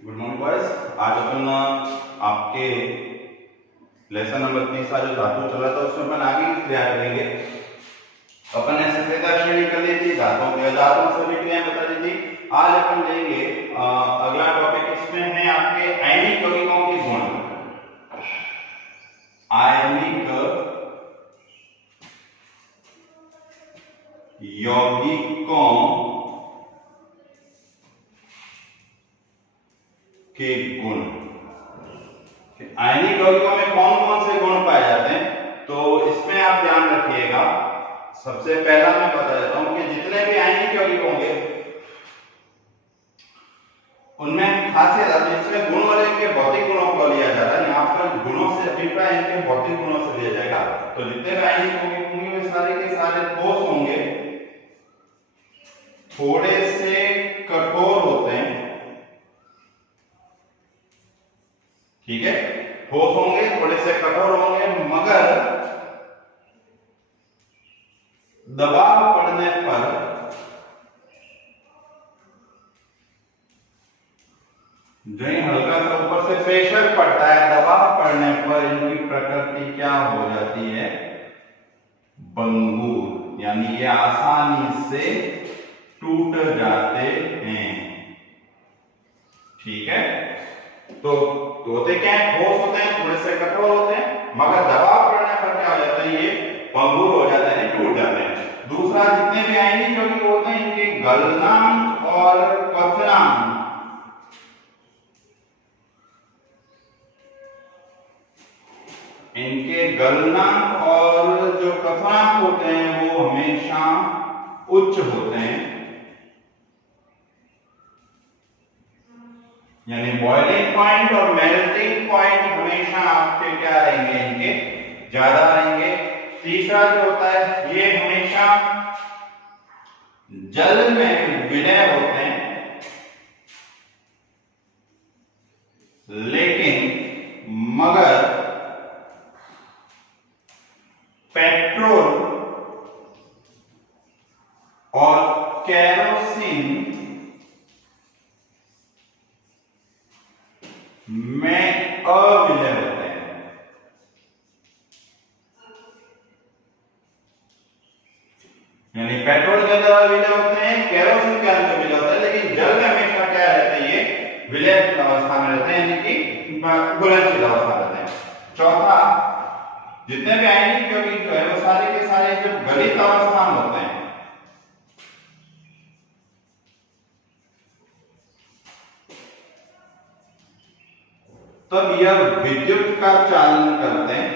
Good morning boys. आज अपन आपके lesson number 30 का जो धातु चल रहा था उसमें अपन आगे की क्रिया करेंगे। अपन ने सफेद श्रेणी कर ली थी, धातुओं की सभी क्रियाएं बता दी थी। आज अपन लेंगे अगला टॉपिक, इसमें है आपके आयनिक यौगिकों के गुण। आयनिक यौगिकों के गुण। आयनिक यौगिकों में कौन कौन से गुण पाए जाते हैं, तो इसमें आप ध्यान रखिएगा। सबसे पहला मैं बता देता हूं कि जितने भी आयनिक यौगिक होंगे उनमें खासियत आती है। इसमें गुण और इनके भौतिक गुणों को लिया जा रहा है। यहाँ पर गुणों से अभिप्राय इनके भौतिक गुणों से लिया जाएगा। तो जितने भी आयनिक यौगिक होंगे वे सारे के सारे ठोस होंगे, थोड़े से कठोर होते हैं, ठीक है, ठोस होंगे, थोड़े से कठोर होंगे, मगर दबाव पड़ने पर जो हल्का सा ऊपर से प्रेशर पड़ता है, दबाव पड़ने पर इनकी प्रकृति क्या हो जाती है, भंगुर, यानी ये आसानी से टूट जाते हैं, ठीक है। तो होते क्या है, ठोस होते हैं, थोड़े से कठोर होते हैं, मगर दबाव पड़ने पर क्या हो जाता है, ये भंगुर हो जाते हैं, टूट जाते हैं। दूसरा, जितने भी आयनिक यौगिक होते हैं इनके गलनांक और क्वथनांक और जो क्वथनांक होते हैं वो हमेशा उच्च होते हैं, यानी बॉइलिंग पॉइंट और मेल्टिंग पॉइंट हमेशा आपके क्या रहेंगे, इनके ज्यादा रहेंगे। तीसरा जो होता है, ये हमेशा जल में विलय होते हैं, लेकिन मगर पेट्रोल और केरोसिन में अविलय होते हैं। यानी पेट्रोल के अंदर अविलय होते हैं, केरोसिन के अंदर विलय होता है, लेकिन जल में हमेशा क्या रहते हैं, ये विलय अवस्था में रहते हैं, यानी कि घुलनशील अवस्था में रहते हैं। चौथा, जितने भी आयनिक यौगिक जो है वो सारे के सारे जब गलित अवस्था में होते हैं, तब यह विद्युत का चालन करते हैं।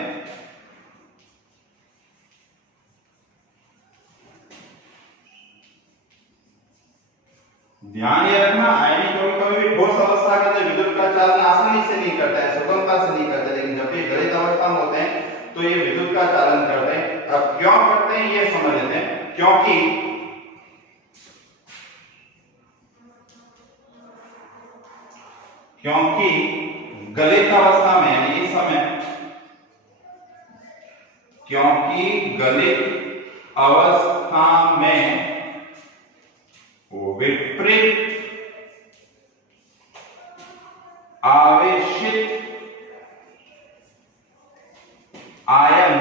ध्यान ये रखना, आयनिक यौगिक कभी भी ठोस अवस्था के अंदर विद्युत का चालन आसानी से नहीं करता है, स्वतंत्रता से नहीं करते, लेकिन जब ये गलित अवस्था में होते हैं तो ये विद्युत का चालन करते हैं। अब क्यों करते हैं ये समझ लेते हैं। क्योंकि गलित अवस्था में, यानी इस समय, क्योंकि गलित अवस्था में विपरीत आवेशित आयन,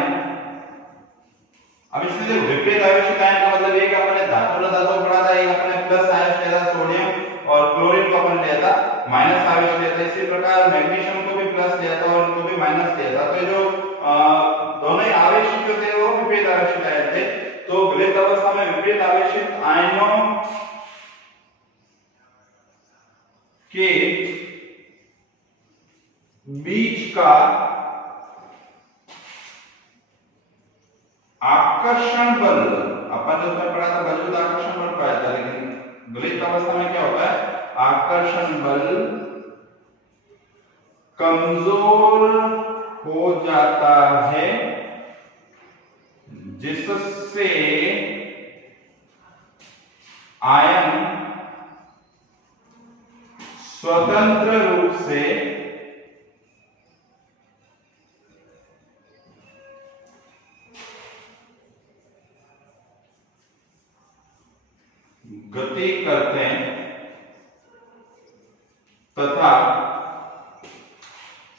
अब इसमें देखो विपरीत आवेशित आयन का मतलब ये कि अपने धातु पढ़ा था, एक अपने प्लस आवेश लिया था सोडियम, और क्लोरीन को अपन लिया था माइनस आवेश लिया था। इसी प्रकार मैग्नीशियम को भी प्लस लिया था और इनको भी माइनस लिया था। तो जो दोनों ही आवेशित जो थे वो विपरीत आवेशित आयन थे। तो गलित अवस्था में विपरीत आवेशित आयनों के बीच का आकर्षण बल, अपन जो उसमें पढ़ा था मजबूत आकर्षण बल पाया था, लेकिन गलित अवस्था में क्या होता है, आकर्षण बल कमजोर हो जाता है, जिससे आयन स्वतंत्र रूप से गति करते हैं तथा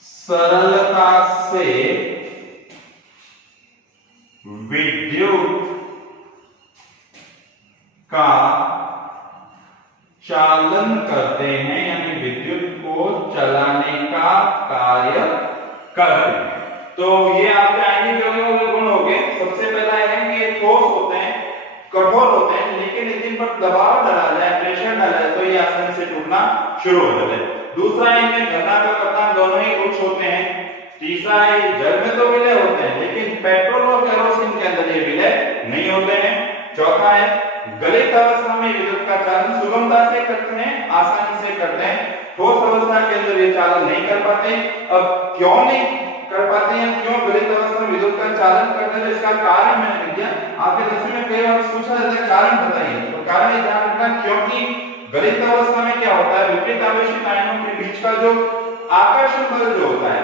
सरलता से विद्युत का चालन करते हैं, यानी विद्युत को चलाने का कार्य करते हैं। तो ये आपके आयनिक यौगिकों के गुण हो गए। सबसे पहला है कि ये ठोस होते हैं, कठोर होते हैं, लेकिन यदि इन पर दबाव डाला जाए, प्रेशर डाला जाए तो ये आसानी से टूटना शुरू हो जाते हैं। दूसरा है इनमें घनाभ और कथांक दोनों ही उच्च होते हैं। तीसरा है जल में तो विलय होते हैं, लेकिन पेट्रोल और केरोसिन के अंदर ये विलय नहीं होते हैं। चौथा है गलित अवस्था में विद्युत का चालन सुगमता से करते हैं, आसानी से करते हैं। ठोस अवस्था के अंदर ये चालन नहीं कर पाते। अब क्यों नहीं कर पाते हैं, क्यों गलित अवस्था में विद्युत का चालन करते हैं, इसका कारण मैंने कह दिया। आपके दसवीं में कई बार पूछा जाता है कारण बताइए, तो कारण ये ध्यान रखना क्योंकि गलित अवस्था में क्या होता है, विपरीत आवेशित आयनों के बीच का जो आकर्षण बल जो होता है,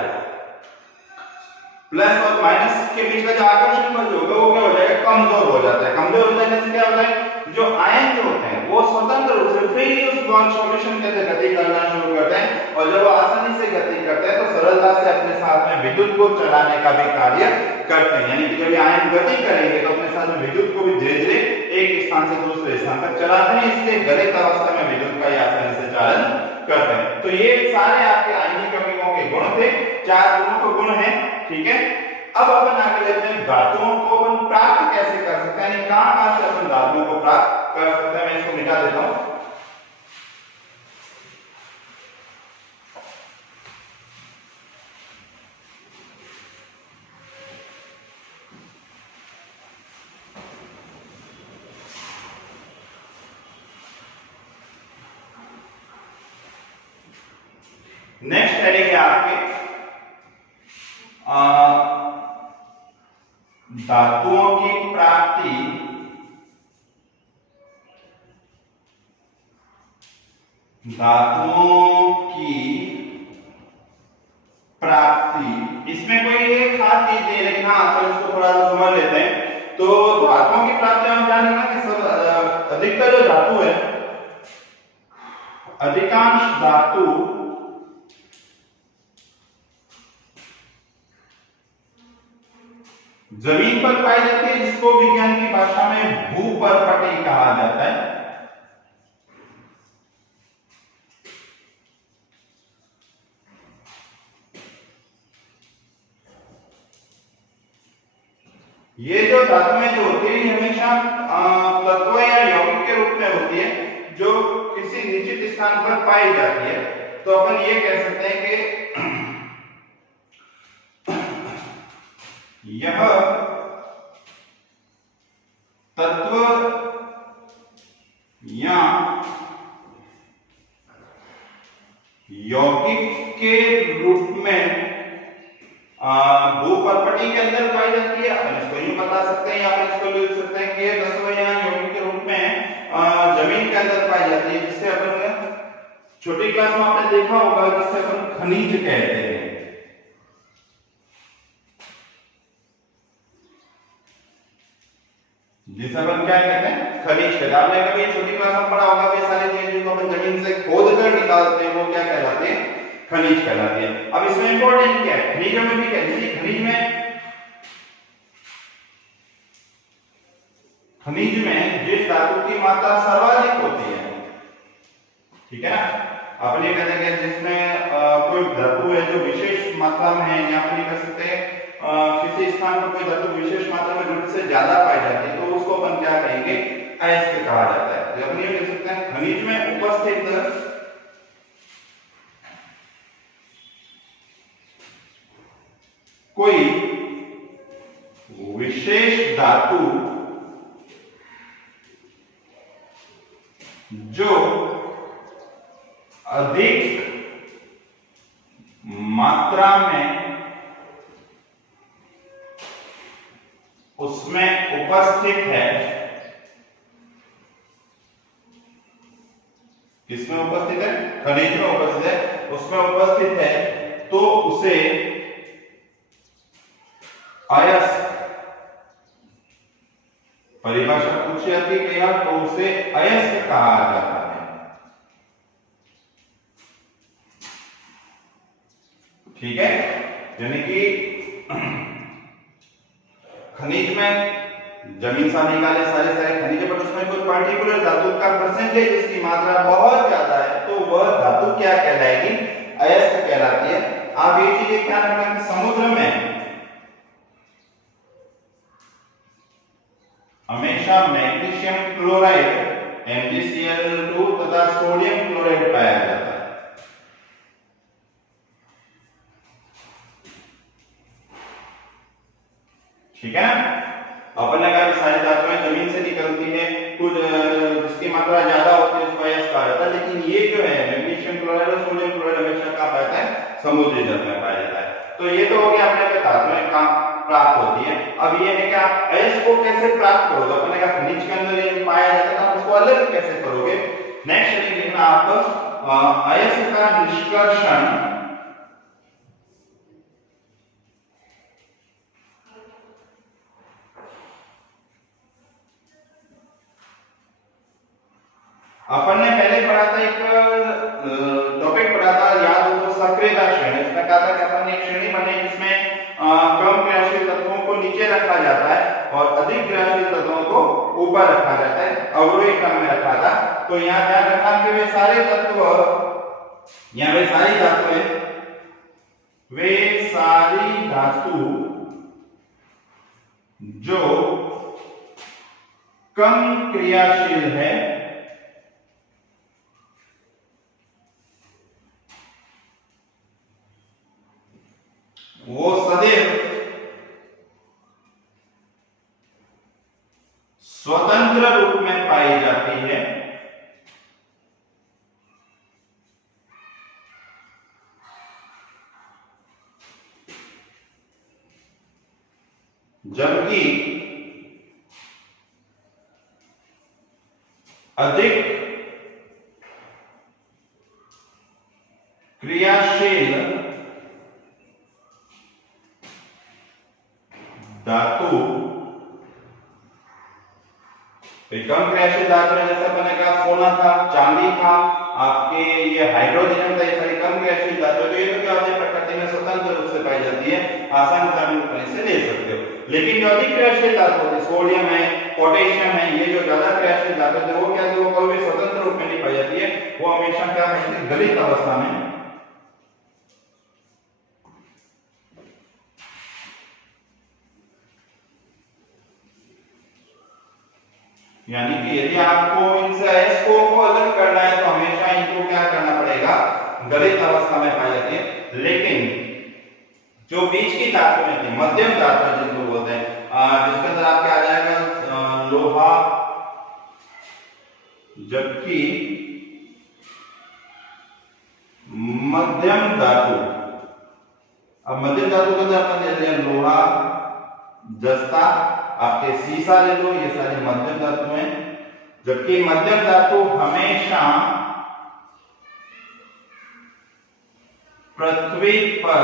प्लस और माइनस के बीच का जो आकर्षण बल होगा वो क्या हो जाएगा, कमजोर हो जाता है। कमजोर हो जाने से क्या होता है, जो आयन जो होते हैं वो स्वतंत्र रूप से फ्रीली उस बॉन्ड सॉल्यूशन के अंदर गति करना शुरू करते हैं, और जब वो आसानी से गति करते हैं तो सरलता से अपने साथ में विद्युत को चलाने का भी कार्य करते हैं। यानी कि जब ये आयन गति करेंगे तो अपने साथ में विद्युत को भी धीरे धीरे एक स्थान से दूसरे स्थान तक चलाते हैं, इसलिए गलित अवस्था में विद्युत का ये आसानी से चालन करते हैं। तो ये सारे आपके आयनिक यौगिकों के गुण थे, 4 गुणों के गुण हैं। ठीक है, अब अपन आगे लेते हैं धातुओं को अपन प्राप्त कैसे कर सकते हैं, यानी कहां से अपन धातुओं को प्राप्त कर सकते हैं। मैं इसको मिटा देता हूं। नेक्स्ट हेडिंग है आपके धातुओं की प्राप्ति, धातुओं की प्राप्ति। इसमें कोई एक खास चीज नहीं, लेकिन हाँ चलो इसको थोड़ा सा समझ लेते हैं। तो धातुओं की प्राप्ति हम जान लेना कि सब अधिकतर जो धातु है, अधिकांश धातु जमीन पर पाई जाती है, जिसको विज्ञान की भाषा में भूपर्पटी कहा जाता है। ये जो धातुएं जो होती है हमेशा तत्व या यौगिक के रूप में होती है, जो किसी निश्चित स्थान पर पाई जाती है। तो अपन ये कह सकते हैं कि यह तत्व या यौगिक के रूप में भूपर्पटी के अंदर पाई जाती है। अपन इसको यूं बता सकते हैं, या अपन इसको लिख सकते हैं कि ये तत्व या यौगिक के रूप में जमीन के अंदर पाई जाती है, जिसे अपन छोटी क्लास में आपने देखा होगा, जिसे अपन खनिज कहते हैं। जिसे अपन क्या कहते हैं, खनिज कहते हैं। आपने कभी छोटी क्लास में पढ़ा होगा कि सारी चीजें जो अपन जमीन से खोद कर निकालते हैं वो क्या कहलाते हैं, खनिज कहलाते हैं। अब इसमें इंपॉर्टेंट क्या है, खनिजों में भी क्या है, खनिज में जिस धातु की मात्रा सर्वाधिक होती है, ठीक है ना, अपन ये कहते हैं जिसमें कोई धातु है जो विशेष मात्रा में है, या अपन ये कह सकते हैं किसी स्थान पर कोई धातु विशेष मात्रा में जरूरत से ज्यादा पाई जाती है, तो उसको अपन क्या कहेंगे, अयस्क कहा जाता है। तो अपन ये कह सकते हैं खनिज में उपस्थित कोई विशेष धातु जो अधिक मात्रा में उसमें उपस्थित है, किसमें उपस्थित है, खनिज में उपस्थित है, उसमें उपस्थित है, तो उसे अयस्क, परिभाषा पूछी जाती है कि यार तो उसे अयस्क कहा जाता है। ठीक है, यानी कि खनिज में जमीन से निकाले सारे खनिज, पर उसमें कोई पर्टिकुलर धातु का परसेंटेज इसकी मात्रा बहुत ज्यादा है तो वह धातु क्या कहलाएगी, अयस्क कहलाती है। आप ये चीजें ध्यान रखना कि समुद्र में हमेशा मैग्नीशियम क्लोराइड MgCl2 तथा सोडियम क्लोराइड पाया जाता है। ठीक है ना, अपन ने कहा सारी धातुएं जमीन से निकलती है, कुछ जिसकी मात्रा ज्यादा होती है उसको अयस्क कहा जाता है, लेकिन ये जो है मैग्नीशियम क्लोराइड और सोडियम क्लोराइड हमेशा कहां पाया जाता है, समुद्री जल में पाया जाता है। तो ये तो हो गया अपने धातुएं कहां प्राप्त होती है। अब ये है कि आप अयस्क को कैसे प्राप्त करोगे, अपन ने कहा खनिज के अंदर ये पाया जाता है तो आप इसको अलग कैसे करोगे। नेक्स्ट है लिखना आप अयस्क का निष्कर्षण अपन ने पहले पढ़ा था, एक टॉपिक पढ़ा था, याद हो तो सक्रियता श्रेणी। इसमें कहा था कि अपन ने एक श्रेणी बनाई जिसमें कम क्रियाशील तत्वों को नीचे रखा जाता है और अधिक क्रियाशील तत्वों को ऊपर रखा जाता है, अवरोही क्रम में रखा था। तो यहाँ ध्यान रखना कि वे सारे तत्व, यहाँ वे सारी धातुएं, वे सारी धातु जो कम क्रियाशील है वो सदैव स्वतंत्र रूप में पाई जाती है, जबकि अधिक क्रियाशील धातु, कम क्रियाशील धातु है, जैसे मैंने कहा सोना था, चांदी था, आपके ये हाइड्रोजन था, ये सारी कम क्रियाशील धातु है। तो ये तो क्या होती है, प्रकृति में स्वतंत्र रूप से पाई जाती है, आसानी से आप इसे ले सकते हो। लेकिन जो अधिक क्रियाशील धातु होती है, सोडियम है, पोटेशियम है, ये जो ज्यादा क्रियाशील धातु है वो क्या है, वो कभी स्वतंत्र रूप में नहीं पाई जाती है, वो हमेशा क्या होती है, गलित अवस्था में। यानी कि यदि आपको इनसे अयस्क को अलग करना है तो हमेशा इनको क्या करना पड़ेगा, गलित अवस्था में पाई जाती है। लेकिन जो बीच की धातुएं थी, मध्यम धातु जिनको बोलते हैं, जिसके अंदर आपके आ जाएगा लोहा, जबकि मध्यम धातु, अब मध्यम धातु के अंदर अपन ले लिया लोहा, जस्ता, आपके सीसा ले लो, ये सारी मध्यम धातु हैं। जबकि मध्यम धातु हमेशा पृथ्वी पर,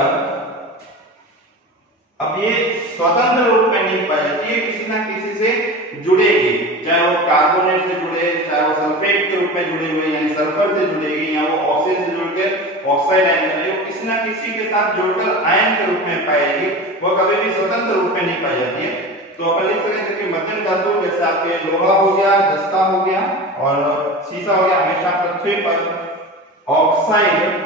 अब ये स्वतंत्र रूप में नहीं पाई जाती है, किसी ना किसी से जुड़ेगी, चाहे वो कार्बोनेट से जुड़े, चाहे वो सल्फेट के रूप में जुड़े हुए यानी सल्फर से जुड़ेगी, या वो ऑक्सीजन से जुड़कर ऑक्साइड आयन बनेगी, किसी ना किसी के साथ जुड़कर आयन के रूप में पाएगी, वो कभी भी स्वतंत्र रूप में नहीं पाई जाती है। तो अपन लिख सकते हैं कि मध्यम धातु जैसे आपके लोहा हो गया, जस्ता हो गया और सीसा हो गया, हमेशा पृथ्वी पर ऑक्साइड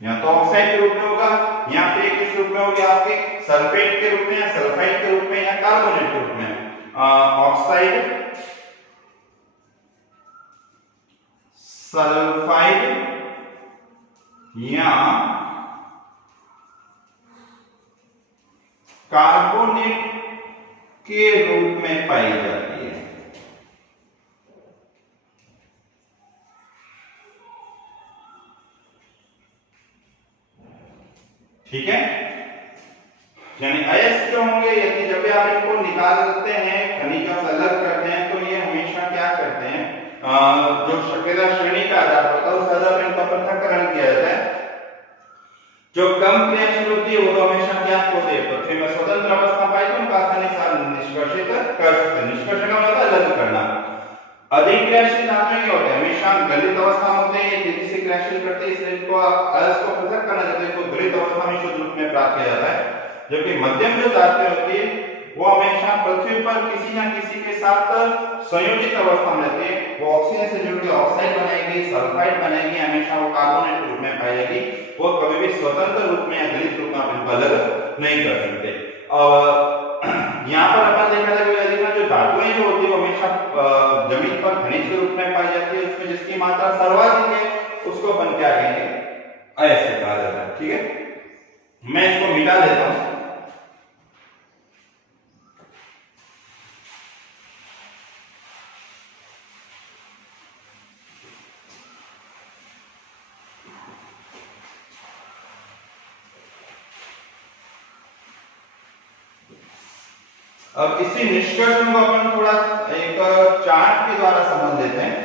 या तो ऑक्साइड के रूप में होगा, या फिर किस रूप में होगा, आपके सल्फेट के रूप में या सल्फाइड के रूप में या कार्बोनेट के रूप में। ऑक्साइड, सल्फाइड या कार्बोनेट के रूप में पाई जाती है। ठीक है, यानी अयस्क जो होंगे, यदि जब भी आप इनको निकालते हैं, खनिजों से अलग करते हैं, तो ये हमेशा क्या करते हैं, जो शक्यता श्रेणी का आधार होता है उस आधार पर इनका पृथक्करण किया जाता है। जो कम क्रियाशील होती है वो तो हमेशा क्या होते हैं, पृथ्वी में स्वतंत्र अवस्था पाई तो उनका आसानी से निष्कर्षित कर सकते हैं। निष्कर्षण का मतलब अलग करना। अधिक क्रियाशील धातुएं क्या होते हैं, हमेशा गलित अवस्था में होते हैं, में प्राप्त किया जाता है, जबकि मध्यम जो धातु होती है वो हमेशा पृथ्वी पर किसी न किसी के साथ संयोजित अवस्था में रहती है। वो ऑक्सीजन से जुड़ के ऑक्साइड बनाएगी, सल्फाइड बनेगी, हमेशा वो कार्बोनेट रूप में पाई जाएगी। वो कभी भी स्वतंत्र रूप में या गलित रूप में अपन अलग नहीं कर सकते। और यहाँ पर अपन देखा जाएगा जो धातुएं जो होती है वो हमेशा जमीन पर खनिज के रूप में पाई जाती है। उसमें जिसकी मात्रा सर्वाधिक है उसको अपन क्या कहेंगे, अयस्क कहा जाता है। ठीक है, मैं इसको मिटा देता हूं। अब इसी निष्कर्षण को अपन थोड़ा एक चार्ट के द्वारा समझ लेते हैं।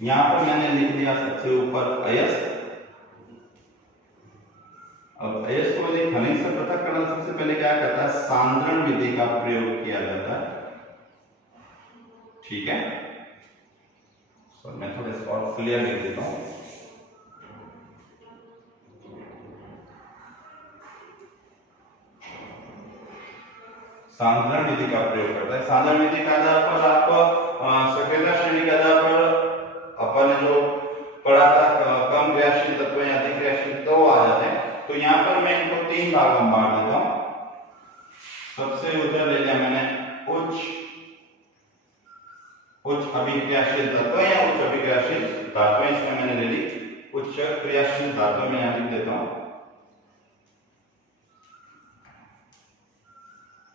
यहां पर मैंने लिख दिया सबसे ऊपर अयस्क। अब अयस्क को यदि खनिज से पृथक करना, सबसे पहले क्या करता है, सांद्रण विधि का प्रयोग किया जाता है। ठीक है, मैं थोड़ा इसको और क्लियर लिख देता हूं। सांद्रण विधि का प्रयोग करता है। सांद्रण विधि के आधार पर आप सक्रियता श्रेणी के आधार पर अपन जो पढ़ा था कम क्रियाशील तत्व या अधिक क्रियाशील तो आ जाते हैं। तो यहाँ पर मैं इनको 3 भाग में बांट देता हूं। सबसे ऊपर ले लिया मैंने उच्च अभिक्रियाशील तत्व या उच्च अभिक्रियाशील धातुएं, इसमें मैंने ले ली उच्च क्रियाशील धातु में यहां लिख देता हूं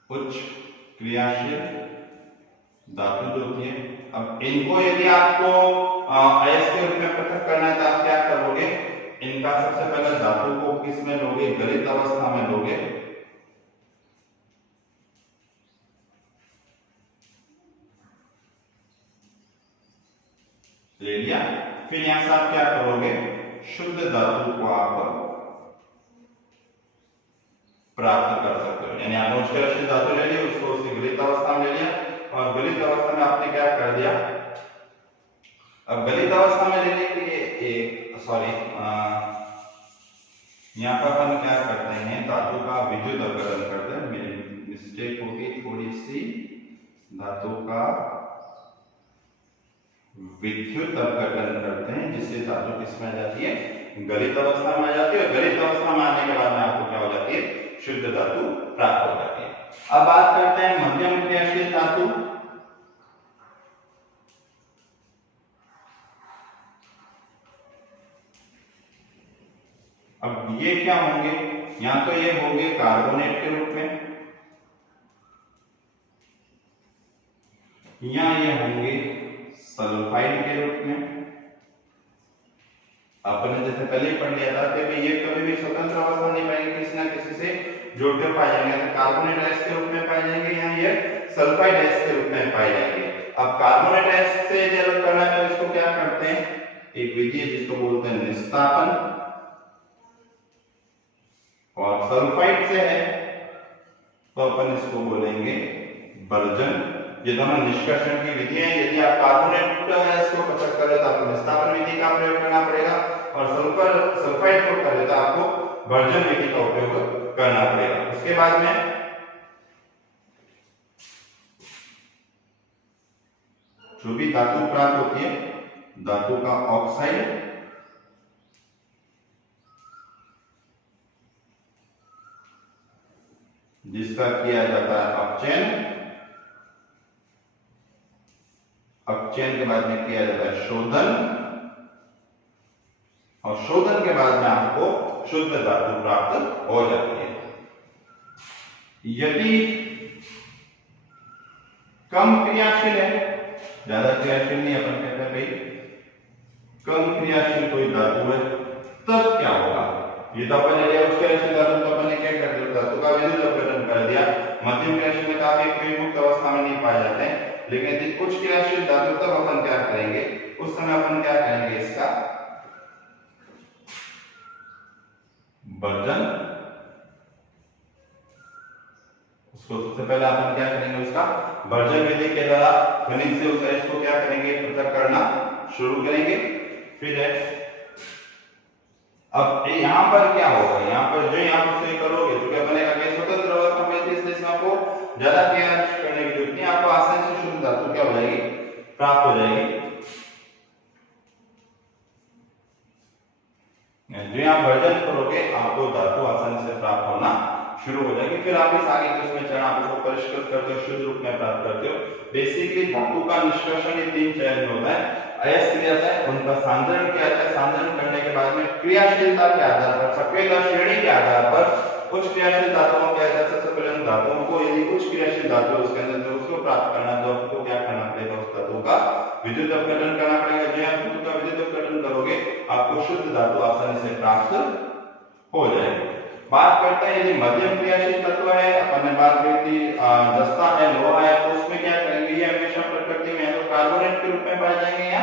उच्च क्रियाशील धातु जो होती है। अब इनको यदि आपको अयस्क के रूप में पृथक करना है तो आप क्या करोगे, इनका सबसे पहले धातु को किस में लोगे, गलित अवस्था में लोगे। ले लिया, फिर यहां से आप क्या करोगे, शुद्ध धातु को आप प्राप्त कर सकते हो। यानी आपने उच्च क्रियाशील धातु ले लिया, उसको उसकी गलित अवस्था में ले लिया, और गलित अवस्था में आपने क्या कर दिया, अब गलित अवस्था में लेने के लिए एक सॉरी यहाँ पर अपन क्या करते हैं, धातु का विद्युत अपघटन करते हैं। मेरी मिस्टेक होगी थोड़ी सी, धातु का विद्युत अपघटन करते हैं, जिससे धातु किसमें आ जाती है, गलित अवस्था में आ जाती है। और गलित अवस्था में आने के बाद में आपको क्या हो जाती है, शुद्ध धातु प्राप्त हो जाती है। अब बात करते हैं मध्यम क्रियाशील धातु। अब ये क्या होंगे, या तो ये होंगे कार्बोनेट के रूप में, या ये होंगे सल्फाइड के रूप में। आपने जैसे पहले पढ़ लिया था कि ये कभी भी स्वतंत्र अवस्था नहीं पाएंगे, किसी ना किसी से जुड़ते पाए जाएंगे। तो कार्बोनेट अयस्क के रूप में पाए जाएंगे, या ये सल्फाइड अयस्क के रूप में पाए जाएंगे। अब कार्बोनेट अयस्क से अलग करना है तो इसको क्या करते हैं, एक विधि है जिसको बोलते हैं निस्तापन, और सल्फाइड से है तो अपन इसको बोलेंगे वर्जन। ये दोनों निष्कर्षण की विधि है। यदि आप कार्बोनेट अयस्क को पृथक करें तो आपको निस्तापन विधि का प्रयोग करना पड़ेगा, और सल्फाइड को करें तो आपको वर्जन विधि का उपयोग करना पड़ेगा। उसके बाद में जो भी धातु प्राप्त होती है, धातु का ऑक्साइड, जिसका किया जाता है अपचयन, अपचयन के बाद में किया जाता है शोधन, और शोधन के बाद में आपको शुद्ध धातु प्राप्त हो जाती है। यदि कम क्रियाशील है, ज्यादा क्रियाशील नहीं, अपन कहते हैं भाई कम क्रियाशील कोई धातु है, तब क्या होगा, ये तो अपन ने लिया उच्च क्रियाशील धातु, तो अपन ने क्या कर दिया, धातु का विद्युत अपघटन कर दिया। मध्यम क्रियाशील में काफी कोई मुक्त अवस्था में नहीं पाए जाते हैं, लेकिन यदि उच्च क्रियाशील धातु, तब अपन क्या करेंगे, उस समय अपन क्या करेंगे, इसका वर्जन उसको सबसे पहले अपन क्या करेंगे, उसका भर्जन विधि के द्वारा खनिज से उस अयस्क को क्या करेंगे, पृथक करना शुरू करेंगे। फिर है अब यहाँ पर क्या होगा, यहाँ पर जो यहाँ पर से करोगे, जो कि अपने का गैस स्वतंत्र अवस्था में थी, इसलिए आपको ज्यादा प्रयास करने की जरूरत नहीं, आपको आसानी से शुद्ध धातु क्या हो जाएगी, प्राप्त हो जाएगी। जो यहाँ भर्जन करोगे आपको धातु आसानी से प्राप्त होना शुरू हो जाएगी। फिर आप इस आगे के उसमें चरण आपको परिष्कृत करते हो, शुद्ध रूप में प्राप्त करते हो। बेसिकली धातु का निष्कर्षण ये 3 चरण में होता है। अयस्क लिया जाता है, उनका सांद्रण किया जाता है, सांद्रण करने के बाद में क्रियाशीलता के आधार पर, सक्रियता श्रेणी के आधार पर उच्च क्रियाशील धातुओं के आधार से सबसे पहले धातुओं को, यदि उच्च क्रियाशील धातु है उसके अंदर, तो उसको प्राप्त करना, तो आपको क्या करना पड़ेगा, उस धातु का विद्युत अपघटन करना पड़ेगा। जो आप धातु का विद्युत अपघटन करोगे आपको शुद्ध धातु आसानी से प्राप्त हो जाएगी। बात करते हैं यदि मध्यम क्रियाशील तत्व है, अपन ने बात की थी जस्ता है, लोहा है, तो उसमें क्या करेंगे, ये हमेशा प्रकृति में तो कार्बोनेट के रूप में पाए जाएंगे या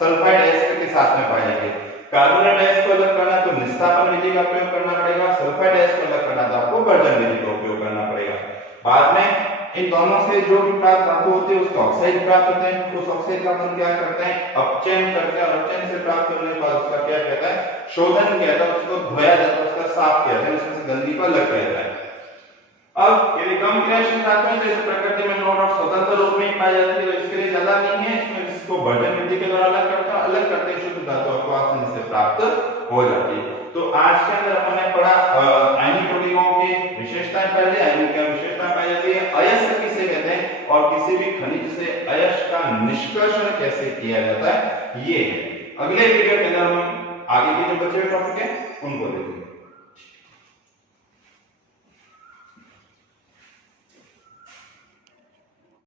सल्फाइड अयस्क के साथ में पाए जाएंगे। कार्बोनेट अयस्क को अलग करना तो निस्तापन विधि का प्रयोग करना पड़ेगा, सल्फाइड अयस्क को अलग करना तो आपको भर्जन विधि का उपयोग करना पड़ेगा। बाद में इन दोनों से जो भी प्राप्त धातु होती है उसका ऑक्साइड प्राप्त होते हैं, उस ऑक्साइड का अपन क्या करते हैं, अपचयन करते हैं, और अपचयन से प्राप्त करने के बाद उसका क्या कहता है, शोधन किया जाता है, उसको धोया जाता है, उसका साफ किया जाता है, उसमें से गंदगी को अलग किया जाता है। अब यदि कम क्रियाशील धातु है, जैसे प्रकृति में नॉन और स्वतंत्र रूप में पाई जाती है, तो इसके लिए ज्यादा नहीं है, इसमें इसको भर्जन विधि के द्वारा अलग करते हैं, शुद्ध धातु आपको आसानी से प्राप्त हो जाती है। तो आज के अंदर अपन ने पढ़ा आयनिक यौगिकों की विशेषताएं, पहले आयनिक की विशेषताएं पाई जाती है, अयस्क किसे कहते हैं, और किसी भी खनिज से अयस्क का निष्कर्षण कैसे किया जाता है, ये अगले वीडियो के अंदर हम आगे के जो बचे हुए टॉपिक है उनको देखेंगे।